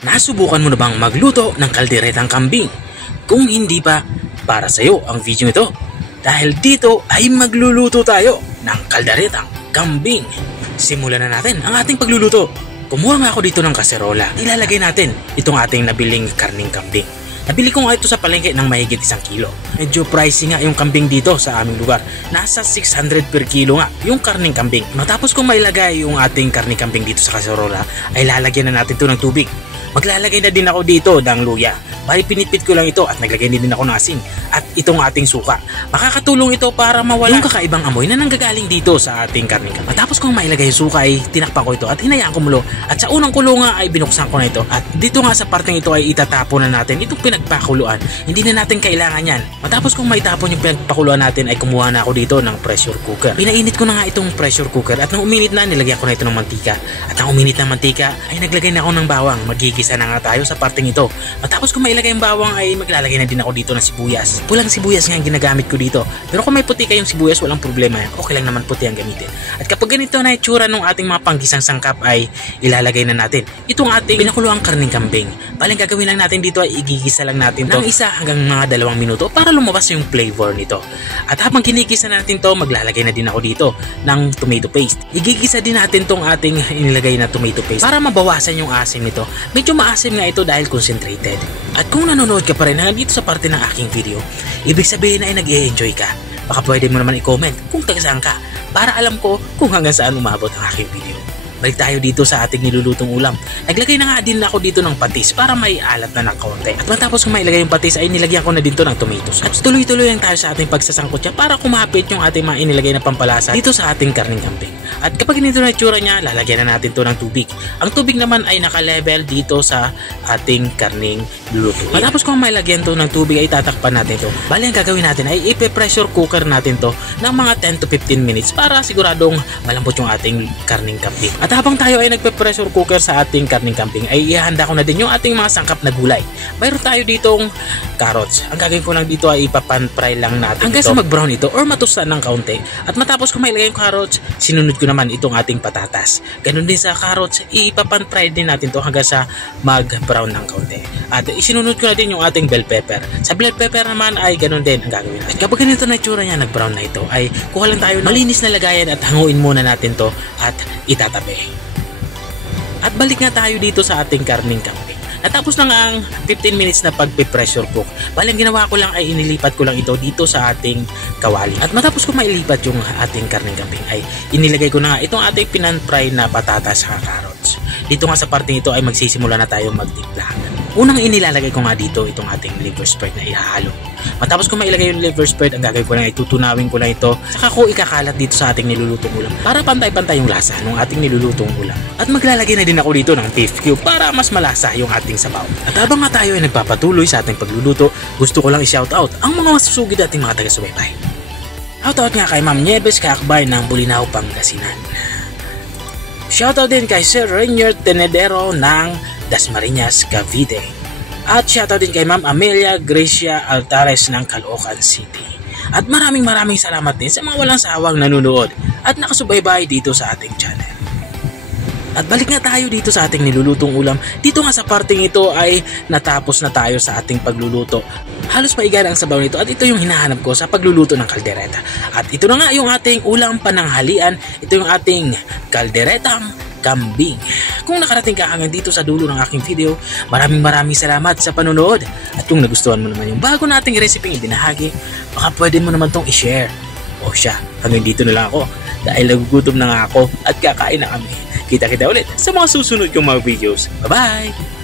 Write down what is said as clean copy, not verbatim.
Nasubukan mo na bang magluto ng kalderetang kambing? Kung hindi pa, para sa'yo ang video ito. Dahil dito ay magluluto tayo ng kalderetang kambing. Simulan na natin ang ating pagluluto. Kumuha nga ako dito ng kaserola. Ilalagay natin itong ating nabiling karning kambing. Nabili ko nga ito sa palengke ng mahigit 1 kilo. Medyo pricey nga yung kambing dito sa aming lugar. Nasa 600 per kilo nga yung karning kambing. Matapos kong mailagay yung ating karning kambing dito sa kaserola, ay lalagyan na natin ito ng tubig. Maglalagay na din ako dito ng luya. Bali pinitpit ko lang ito at naglagay din ako ng asin at itong ating suka. Makakatulong ito para mawala yung kakaibang amoy na nanggagaling dito sa ating karning kambing. Matapos kong mailagay yung suka ay tinakpan ko ito at hinayaan ko mulo. At sa unang kulo nga ay binuksan ko na ito. At dito nga sa parteng ito ay itatapon na natin itong pinagpakuluan. Hindi na natin kailangan yan. Matapos kong maitapon yung pinagpakuluan natin ay kumuha na ako dito ng pressure cooker. Pinainit ko na nga itong pressure cooker at nang uminit na nilagyan ko na ito ng mantika. At nang uminit ng mantika ay naglagay na ako ng bawang. Magigisa na nga tayo sa parteng ito. Matapos kong mailagay yung bawang ay maglalagay na din ako dito ng sibuyas. Pulang sibuyas nga ang ginagamit ko dito. Pero kung may puti kayong sibuyas, walang problema yan. Okay lang naman puti ang gamitin. At kapag ganito na itsura ng ating mga panggisang sangkap ay ilalagay na natin itong ating pinakuluang karning kambing. Baling gagawin lang natin dito ay igigisa lang natin ng 1 hanggang mga 2 minuto para lumabas yung flavor nito. At habang kinigisa natin to, maglalagay na din ako dito ng tomato paste. Igigisa din natin tong ating inilagay na tomato paste para mabawasan yung asim nito. Medyo maasim nga ito dahil concentrated. At kung nanonood ka pa rin hanggang dito sa parte ng aking video, ibig sabihin na ay nag-i-enjoy ka. Baka pwede mo naman i-comment kung taga saan ka para alam ko kung hanggang saan umabot ang aking video. Balik tayo dito sa ating nilulutong ulam. Naglagay na nga din ako dito ng patis para may alat na ng kaunti. At matapos kung mailagay yung patis ay nilagyan ko na din to ng tomatoes. At tuloy-tuloy lang tayo sa ating pagsasangkot niya para kumapit yung ating mga inilagay na pampalasa dito sa ating karning kambing. At kapag ganito na itsura niya, lalagyan na natin to ng tubig. Ang tubig naman ay naka-level dito sa ating karning lulutuin. Matapos kung mailagyan to ng tubig ay tatakpan natin to. Bali ang gagawin natin ay ipe-pressure cooker natin to ng mga 10 to 15 minutes para siguradong malambot yung ating karning kambing. At habang tayo ay nagpe-pressure cooker sa ating karning kambing ay ihanda ko na din yung ating mga sangkap na gulay. Mayroon tayo ditong carrots. Ang gagawin ko lang dito ay ipapan-fry lang natin hanggang sa mag-brown ito or matustan ng kaunti. At matapos ko mailagay yung carrots, sinunod ko naman itong ating patatas. Ganun din sa carrots, ipapan-fry din natin to hanggang sa mag-brown ng kaunti. At isinunod ko na din yung ating bell pepper. Sa bell pepper naman ay ganun din ang gagawin natin. At kapag ganito na itsura niya, nag-brown na ito, ay kuha lang tayo ng malinis na lagayan at hanguin muna natin to at itatabi. At balik nga tayo dito sa ating karning kambing. Natapos na nga ang 15 minutes na pagpe-pressure cook. Bali ang ginawa ko lang ay inilipat ko lang ito dito sa ating kawali. At matapos ko mailipat yung ating karning kambing ay inilagay ko na nga itong ating pinan-fry na patatas sa carrots. Dito nga sa parting ito ay magsisimula na tayo magtimpla. Unang inilalagay ko nga dito itong ating liver spread na ihahalo. Matapos ko mailagay yung liver spread, ang gagawin ko lang ay tutunawin ko lang ito. Saka ko ikakalat dito sa ating nilulutong ulam para pantay-pantay yung lasa ng ating nilulutong ulam. At maglalagay na din ako dito ng beef cube para mas malasa yung ating sabaw. At habang nga tayo ay nagpapatuloy sa ating pagluluto, gusto ko lang i-shoutout ang mga masusugid ating mga taga-subaybay. Shoutout nga kay Ma'am Nieves Kakbay ng Bulinaw, Pangasinan. Shoutout din kay Sir Rainier Tenedero ng Dasmariñas, Cavite. At shoutout din kay Ma'am Amelia Gracia Altares ng Caloocan City. At maraming salamat din sa mga walang sawang nanonood at nakasubaybay dito sa ating channel. At balik nga tayo dito sa ating nilulutong ulam. Dito nga sa parting ito ay natapos na tayo sa ating pagluluto. Halos maigan ang sabaw nito at ito yung hinahanap ko sa pagluluto ng kaldereta. At ito na nga yung ating ulam pananghalian. Ito yung ating kalderetang kambing. Kung nakarating ka hanggang dito sa dulo ng aking video, maraming salamat sa panonood. At kung nagustuhan mo naman yung bago nating recipe ibinahagi, baka pwede mo naman tong i-share. O siya, hanggang dito na lang ako dahil nagugutom na nga ako at kakain na kami. Kita-kita ulit sa mga susunod kong mga videos. Bye-bye!